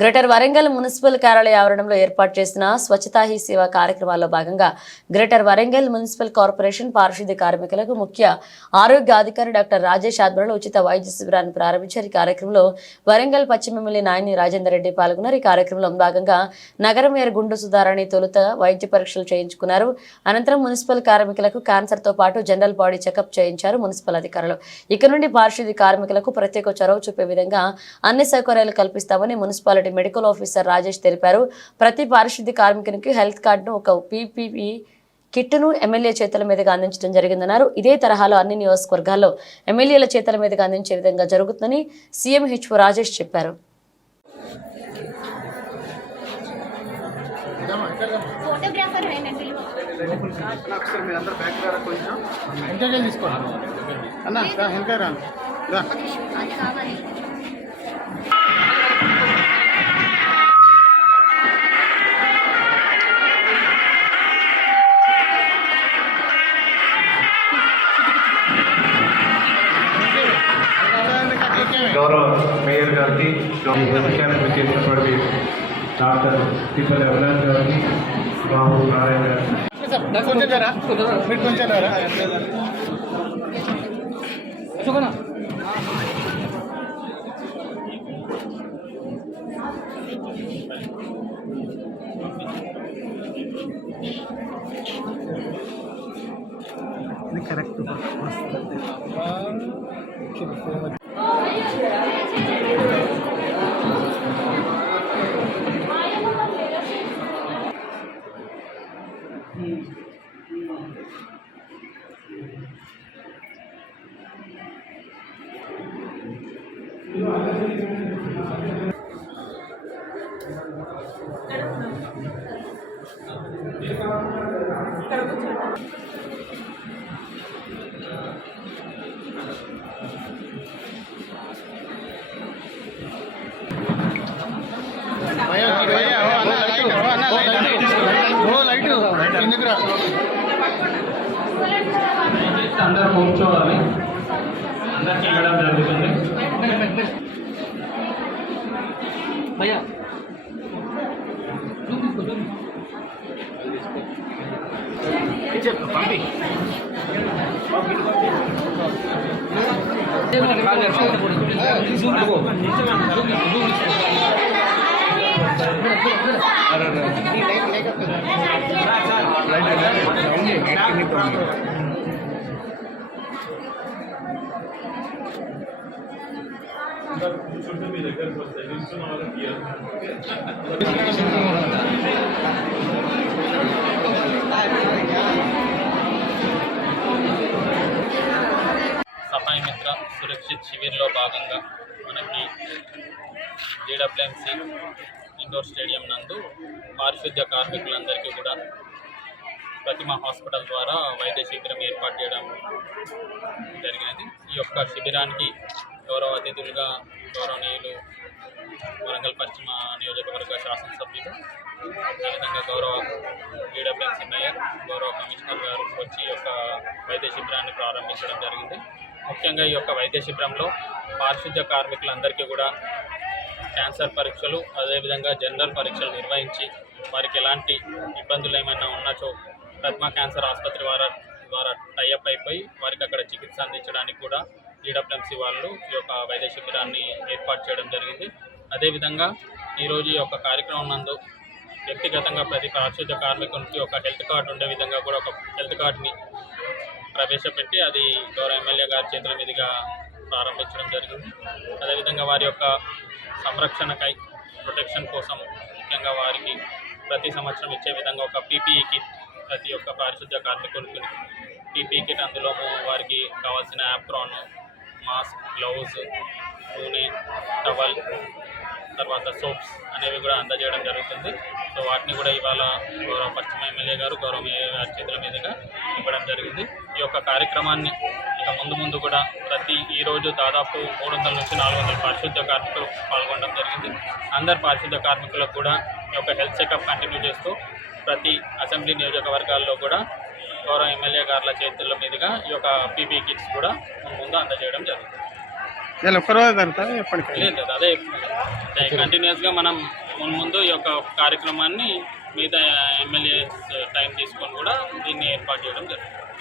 Greater Warangal municipal కార్యాలయ ఆవరణంలో ఏర్పాటు చేసిన స్వచ్ఛతా హీ సేవ కార్యక్రమాల్లో భాగంగా గ్రేటర్ వరంగల్ మున్సిపల్ కార్పొరేషన్ పారిశుద్ధ్య కార్మికులకు ముఖ్య ఆరోగ్య అధికారి డాక్టర్ రాజేష్ ఆధ్వర్యంలో ఉచిత వైద్య శిబిరాన్ని ప్రారంభించారు. ఈ కార్యక్రమంలో వరంగల్ పశ్చిమ ఎమ్మెల్యే నాయని రాజేందర్ రెడ్డి పాల్గొన్నారు. ఈ కార్యక్రమంలో భాగంగా నగర మేయర్ గుండు సుధారాణి తొలుత వైద్య పరీక్షలు చేయించుకున్నారు. అనంతరం మున్సిపల్ కార్మికులకు క్యాన్సర్ తో పాటు జనరల్ బాడీ చెకప్ చేయించారు మున్సిపల్ అధికారులు. ఇక నుండి పారిశుద్ధ్య కార్మికులకు ప్రత్యేక చొరవ చూపే విధంగా అన్ని సౌకర్యాలు కల్పిస్తామని మున్సిపాలిటీ మెడికల్ ఆఫీసర్ రాజేష్ తెలిపారు. ప్రతి పారిశుద్ధ్య కార్మికునికి హెల్త్ కార్డును ఒక పీపీఈ కిట్ను ఎమ్మెల్యే చేతుల మీదుగా అందించడం జరిగిందన్నారు. ఇదే తరహాలో అన్ని నియోజకవర్గాల్లో ఎమ్మెల్యేల చేతుల మీదుగా అందించే విధంగా జరుగుతుందని సీఎం హెచ్ఓ రాజేష్ చెప్పారు. గౌరవ మేయర్ గారికి హెల్త్ క్యాంప్ చేసినటువంటి డాక్టర్ తిప్పల అభిలాష్ గారికి బాబు నారాయణ కరెక్ట్ అందరూ కూర్చోవాలి. అందరికి ఇవ్వడం జరుగుతుంది. మీ దగ్గరకు వస్తాయి నిల్చున్న వాళ్ళకి సఫాయి మిత్ర సురక్షిత్ శిబిర్లో భాగంగా మనకి జీడబ్ల్యూఎంసీ ఇండోర్ స్టేడియం నందు పారిశుద్ధ్య కార్మికులందరికీ కూడా ప్రతిమ హాస్పిటల్ ద్వారా వైద్య శిబిరం ఏర్పాటు చేయడం జరిగినది. ఈ యొక్క శిబిరానికి గౌరవ అతిథులుగా గౌరవనీయులు వరంగల్ పశ్చిమ నియోజకవర్గ శాసనసభ్యులు, అదేవిధంగా గౌరవ జీడబ్ల్యూఎంసీ మేయర్, గౌరవ కమిషనర్ గారు వచ్చి ఈ యొక్క వైద్య శిబిరాన్ని ప్రారంభించడం జరిగింది. ముఖ్యంగా ఈ యొక్క వైద్య శిబిరంలో పారిశుద్ధ్య కార్మికులందరికీ కూడా క్యాన్సర్ పరీక్షలు, అదేవిధంగా జనరల్ పరీక్షలు నిర్వహించి వారికి ఎలాంటి ఇబ్బందులు ఏమైనా ఉన్నచో ప్రతిమ క్యాన్సర్ ఆసుపత్రి ద్వారా టైఅప్ అయిపోయి వారికి అక్కడ చికిత్స అందించడానికి కూడా జీడబ్ల్యూఎంసీ వాళ్ళు ఈ యొక్క వైద్య శిబిరాన్ని ఏర్పాటు చేయడం జరిగింది. అదేవిధంగా ఈరోజు ఈ యొక్క కార్యక్రమం నందు వ్యక్తిగతంగా ప్రతి పారిశుద్ధ్య కార్మికునికి ఒక హెల్త్ కార్డు ఉండే విధంగా కూడా ఒక హెల్త్ కార్డుని ప్రవేశపెట్టి అది గౌరవ ఎమ్మెల్యే గారి చేతుల మీదుగా ప్రారంభించడం జరిగింది. అదేవిధంగా వారి యొక్క సంరక్షణకై ప్రొటెక్షన్ కోసం ముఖ్యంగా వారికి ప్రతి సంవత్సరం ఇచ్చే విధంగా ఒక పీపీఈ కిట్ ప్రతి ఒక్క పారిశుద్ధ్య కార్మికునికి పీపీఈ కిట్, అందులో వారికి కావాల్సిన యాప్రాన్, మాస్క్, గ్లౌజ్, నూనె, టవల్, తర్వాత సోప్స్ అనేవి కూడా అందజేయడం జరుగుతుంది. సో వాటిని కూడా ఇవాళ గౌరవ పశ్చిమ ఎమ్మెల్యే గారు, గౌరవ మేయర్ గారి చేతుల మీదుగా ఇవ్వడం జరిగింది. ఈ యొక్క కార్యక్రమాన్ని ఇక ముందు కూడా ఈరోజు దాదాపు 300 నుంచి 400 పారిశుద్ధ్య కార్మికులు పాల్గొనడం జరిగింది. అందరు పారిశుద్ధ్య కార్మికులకు కూడా ఈ యొక్క హెల్త్ చెకప్ కంటిన్యూ చేస్తూ ప్రతి అసెంబ్లీ నియోజకవర్గాల్లో కూడా గౌరవ ఎమ్మెల్యే గారుల చేతుల మీదుగా ఈ యొక్క పీపీ కిట్స్ కూడా ముందు అందజేయడం జరుగుతుంది. ఒక్కరోజు లేదు, అదే కంటిన్యూస్గా మనం ముందు ఈ యొక్క కార్యక్రమాన్ని మిగతా ఎమ్మెల్యే టైం తీసుకొని కూడా దీన్ని ఏర్పాటు చేయడం జరుగుతుంది.